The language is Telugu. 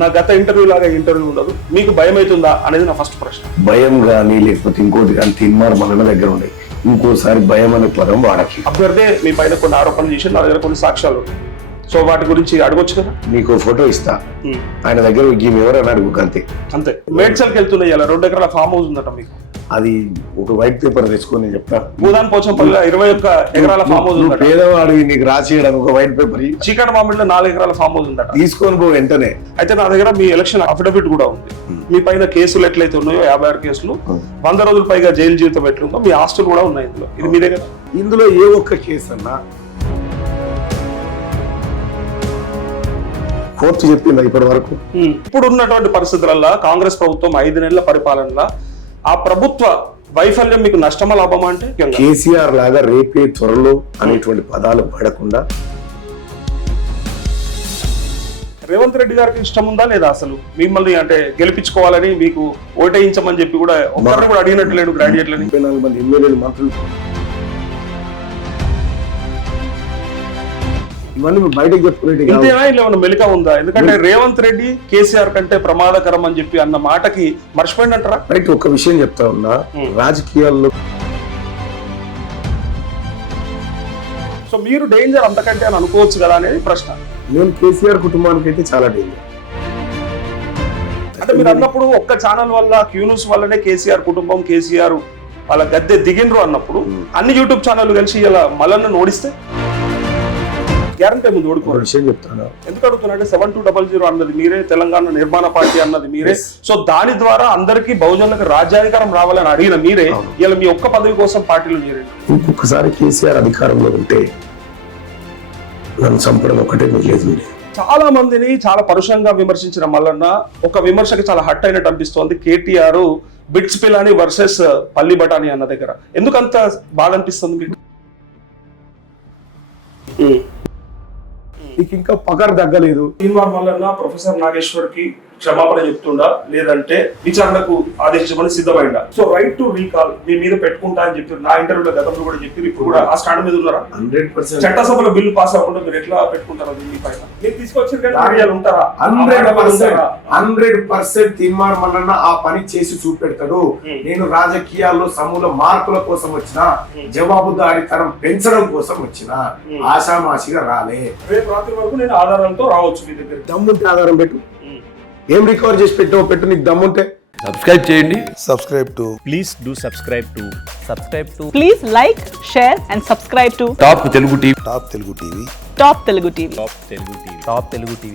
నా గత ఇంటర్వ్యూ లాగా ఇంటర్వ్యూ ఉండదు, మీకు భయం అవుతుందా అనేది నా ఫస్ట్ ప్రశ్న. భయం కానీ లేకపోతే ఇంకోటి కానీ తిన్మార్ మన దగ్గర ఉండే ఇంకోసారి భయం అనే పదం వాడకి. అభ్యర్థి మీ పైన కొన్ని ఆరోపణలు చేసి నా దగ్గర కొన్ని సాక్ష్యాలు ఉన్నాయి. సో వాటి గురించి అడగొచ్చు కదా. నీకు ఫోటో ఇస్తా, ఆయన దగ్గర ఎవరైనా అడుగు అంతే. అంతే. మేడ్చల్కి వెళ్తున్నాయి ఇలా 2 ఎకరాల ఫామ్ హౌస్ ఉందట మీకు. అది ఒక వైట్ పేపర్ తెచ్చుకొని చెప్తా. భూదాన్ పోచంపల్లిలో 21 ఎకరాల ఫామ్ హౌస్ ఉందట. పేదవాడు నీకు రాసేయడానికి ఒక వైట్ పేపర్. చీకటి మామిడిలో 4 ఎకరాల ఫామ్ హౌస్ ఉందట. తీసుకొని పో వెంటనే. అయితే నా దగ్గర మీ ఎలక్షన్ అఫిడవిట్ కూడా ఉంది. మీ పైన కేసులు ఎట్లయితే ఉన్నాయో 56 కేసులు, 100 రోజుల పైగా జైలు జీవితం ఎట్లుందో మీ ఆస్తులు కూడా ఉన్నాయి ఇందులో. ఇది మీదే కదా. ఇందులో ఏ ఒక్క కేసు అన్నా కోర్టు చెప్పిందా ఇప్పటి వరకు? ఇప్పుడు ఉన్నటువంటి పరిస్థితులలో కాంగ్రెస్ ప్రభుత్వం 5 నెలల పరిపాలనలో ఆ ప్రభుత్వ వైఫల్యం మీకు నష్టమా లాభమా అంటే? కేసీఆర్ లాగా రేపే త్వరలో అనేటువంటి పదాలు వాడకుండా రేవంత్ రెడ్డి గారికి ఇష్టం ఉందా లేదా అసలు మిమ్మల్ని అంటే గెలిపించుకోవాలని, మీకు ఓటేయించమని చెప్పి కూడా ఒక్కరిని కూడా అడిగినట్టు లేడు గ్రాడ్యుయేట్లని. 34 మంది ఎమ్మెల్యేలు మంత్రులు ఇవన్నీ బయటకు చెప్పుకునేది ఇంతేనా? ఇలా ఏమన్నా మెలిక ఉందా? ఎందుకంటే రేవంత్ రెడ్డి కేసీఆర్ కంటే ప్రమాదకరం అని చెప్పి అన్న మాటకి మర్చిపోయిందంటారా? రైట్. ఒక విషయం చెప్తా ఉన్నా, రాజకీయాల్లో సో మీరు డేంజర్ అంతకంటే అని అనుకోవచ్చు కదా అనేది ప్రశ్న. నేను కేసీఆర్ కుటుంబానికి అయితే చాలా డేంజర్. అంటే మీరు అన్నప్పుడు ఒక్క ఛానల్ వల్ల క్యూన్యూస్ వల్లనే కేసీఆర్ కుటుంబం, కేసీఆర్ వాళ్ళ గద్దె దిగిండ్రు అన్నప్పుడు అన్ని యూట్యూబ్ ఛానల్ కలిసి ఇలా మల్లన్న ఓడిస్తే గ్యారంటీ ముందు ఓడిపోరు. విషయం చెప్తాను. ఎందుకు అడుగుతున్నా, 7200 అన్నది మీరే, తెలంగాణ నిర్మాణ పార్టీ అన్నది మీరే. సో దాని ద్వారా అందరికీ బహుజనులకు రాజ్యాధికారం రావాలని అడిగిన మీరే ఇలా మీ ఒక్క పదవి కోసం పార్టీలో చేరండి. ఇంకొకసారి కేసీఆర్ అధికారంలో ఉంటే నన్ను చంపడం ఒకటే మిగిలేదు. చాలా మందిని చాలా పరుషంగా విమర్శించిన మల్లన్న ఒక విమర్శకి చాలా హట్ అయినట్టు అనిపిస్తోంది. కేటీఆర్ బిట్స్ పిలాని వర్సెస్ పల్లి బఠానీ అన్న దగ్గర ఎందుకంత బాగా అనిపిస్తుంది మీకు? నీకు ఇంకా పగర్ తగ్గలేదు. మల్లన్న ప్రొఫెసర్ నాగేశ్వర్ కి క్షమాపణ చెప్తుండా లేదంటే విచారణకు ఆదేశించమని సిద్ధమైందా? సో రైట్ టు రీకాల్ మీ మీద పెట్టుకుంటా అని చెప్పారు. నా ఇంటర్వ్యూలో గతంలో కూడా చెప్పారు. ఇప్పుడు కూడా ఆ స్టాండ్ మీద ఉన్నారా? 100% చట్టసభలో బిల్లు పాస్ అవ్వకుండా మీరు ఎట్లా పెట్టుకుంటారు దీని పైన? మీరు తీసుకొచ్చిన ఉంటారా? 100% తీర్మానం మల్లన్న ఆ పని చేసి చూపెడతాడు. నేను రాజకీయాల్లో సమూల మార్పుల కోసం వచ్చిన, జవాబుదారీతనం పెంచడం కోసం వచ్చిన, ఆశామాషిగా రాలే. రేపు రాత్రి వరకు నేను ఆధారాలతో రావచ్చు మీ దగ్గర. దమ్ముంటే ఆధారం పెట్టు. ఏం రికవర్ చేసి పెట్టు నీకు దమ్ముంటే. సబ్స్క్రైబ్ చేయండి. Please do subscribe to. Please like, share and subscribe to top Telugu TV. Top Telugu TV. Top Telugu TV.